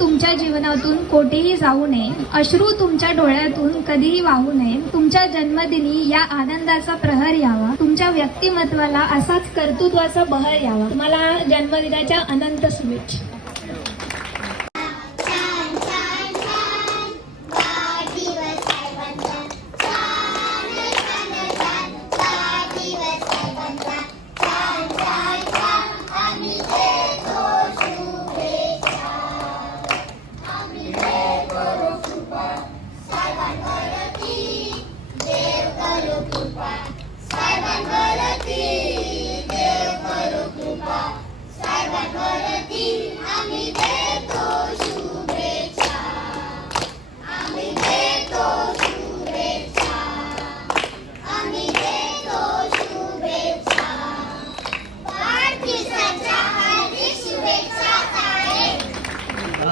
तुमच्या जीवनातून कोठेही जाऊ नये, अश्रू तुमच्या डोळ्यातून कधीही वाहू नये. तुमच्या जन्मदिनी या आनंदाचा प्रहर यावा, तुमच्या व्यक्तिमत्वाला असाच कर्तृत्वाचा बहर यावा. तुम्हाला जन्मदिनाच्या अनंत शुभेच्छा.